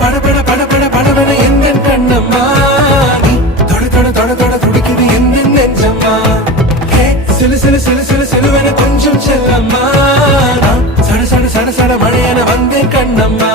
படபட படபட படபட எந்த கண்ணம்மா நீ தொட தொட தொட தொட துடிக்குது எந்த நெஞ்சம்மா சிலு சிலு சிலு சிலு சிலுவென கொஞ்சம் செல்லம்மா சட சட சட சட மழையென வந்தேன் கண்ணம்மா